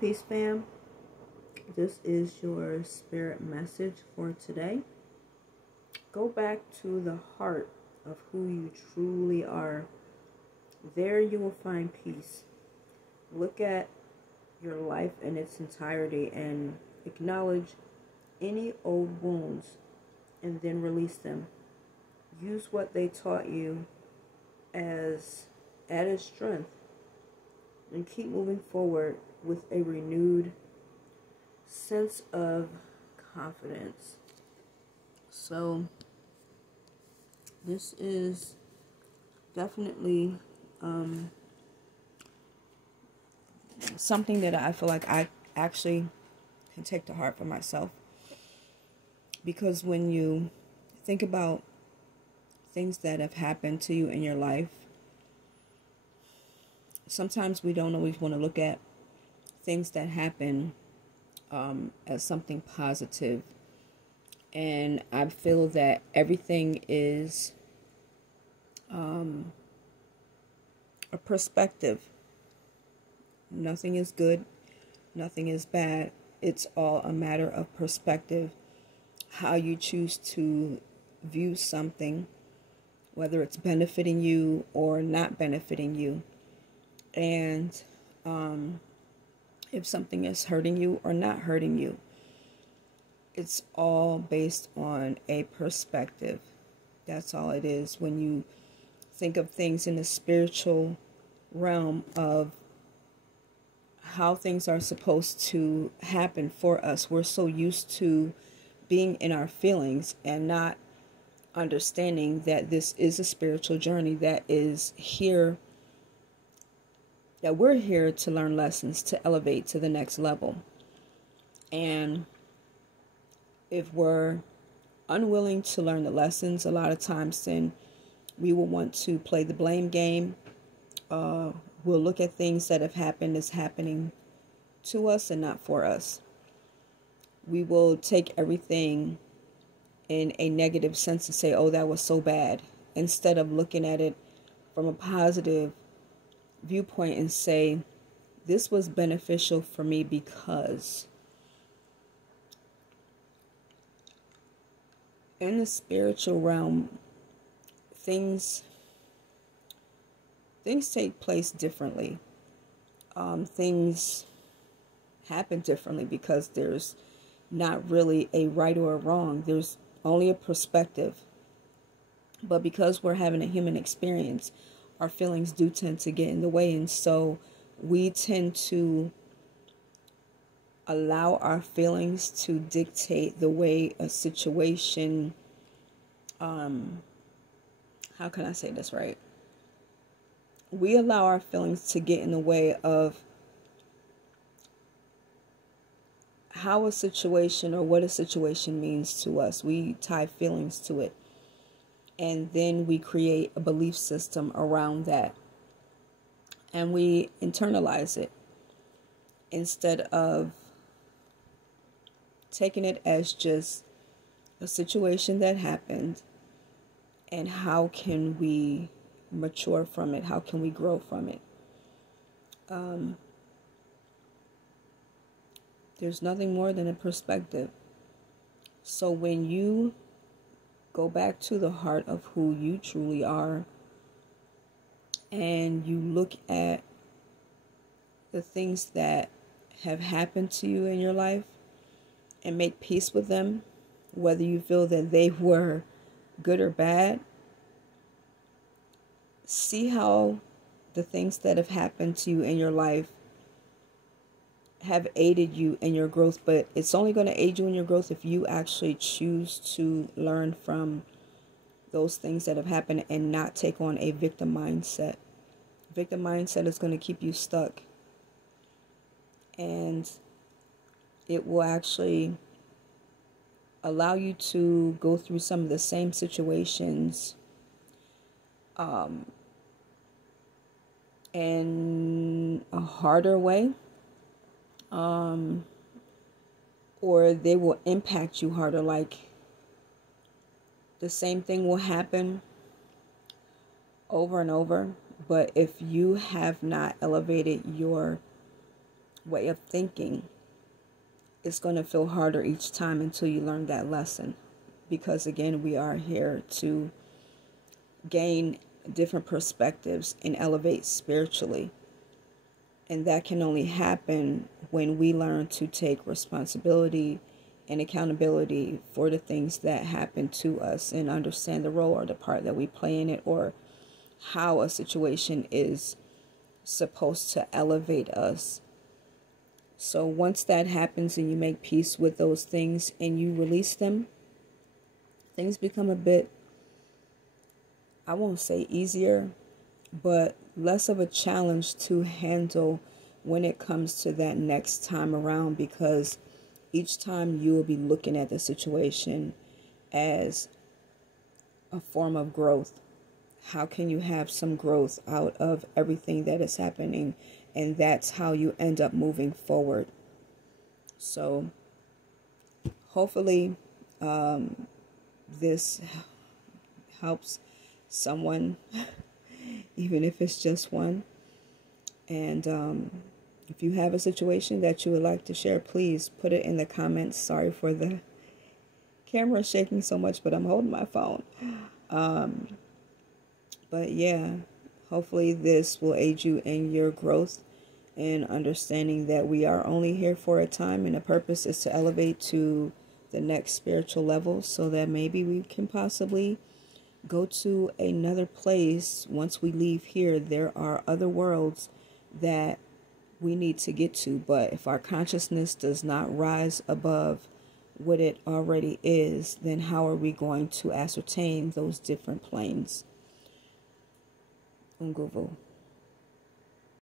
Peace, fam. This is your spirit message for today. Go back to the heart of who you truly are. There you will find peace. Look at your life in its entirety and acknowledge any old wounds and then release them. Use what they taught you as added strength and keep moving forward with a renewed sense of confidence. So this is definitely something that I feel like I actually can take to heart for myself, because when you think about things that have happened to you in your life, sometimes we don't always want to look at things that happen as something positive. And I feel that everything is a perspective. Nothing is good, nothing is bad. It's all a matter of perspective, how you choose to view something, whether it's benefiting you or not benefiting you. And if something is hurting you or not hurting you. It's all based on a perspective. That's all it is. When you think of things in the spiritual realm of how things are supposed to happen for us, we're so used to being in our feelings and not understanding that this is a spiritual journey that is here, that we're here to learn lessons, to elevate to the next level. And if we're unwilling to learn the lessons, a lot of times then we will want to play the blame game. We'll look at things that have happened as happening to us and not for us. We will take everything in a negative sense and say, oh, that was so bad, instead of looking at it from a positive viewpoint and say, this was beneficial for me because in the spiritual realm, things take place differently. Things happen differently because there's not really a right or a wrong. There's only a perspective. But because we're having a human experience, our feelings do tend to get in the way. And so we tend to allow our feelings to dictate the way a situation, how can I say this right? We allow our feelings to get in the way of how a situation or what a situation means to us. We tie feelings to it. And then we create a belief system around that. And we internalize it instead of taking it as just a situation that happened and how can we mature from it? How can we grow from it? There's nothing more than a perspective. So when you go back to the heart of who you truly are and you look at the things that have happened to you in your life and make peace with them, whether you feel that they were good or bad, see how the things that have happened to you in your life have aided you in your growth. But it's only going to aid you in your growth if you actually choose to learn from those things that have happened and not take on a victim mindset. Victim mindset is going to keep you stuck. And it will actually allow you to go through some of the same situations in a harder way, or they will impact you harder. Like the same thing will happen over and over, but if you have not elevated your way of thinking, it's going to feel harder each time until you learn that lesson. Because again, we are here to gain different perspectives and elevate spiritually. And that can only happen when we learn to take responsibility and accountability for the things that happen to us and understand the role or the part that we play in it, or how a situation is supposed to elevate us. So once that happens and you make peace with those things and you release them, things become a bit, I won't say easier, but less of a challenge to handle when it comes to that next time around, because each time you will be looking at the situation as a form of growth. How can you have some growth out of everything that is happening? And that's how you end up moving forward. So hopefully this helps someone, even if it's just one. And if you have a situation that you would like to share, please put it in the comments. Sorry for the camera shaking so much, but I'm holding my phone. But yeah, hopefully this will aid you in your growth and understanding that we are only here for a time, and the purpose is to elevate to the next spiritual level, so that maybe we can possibly go to another place. Once we leave here, there are other worlds that we need to get to. But if our consciousness does not rise above what it already is, then how are we going to ascertain those different planes? Nguvu.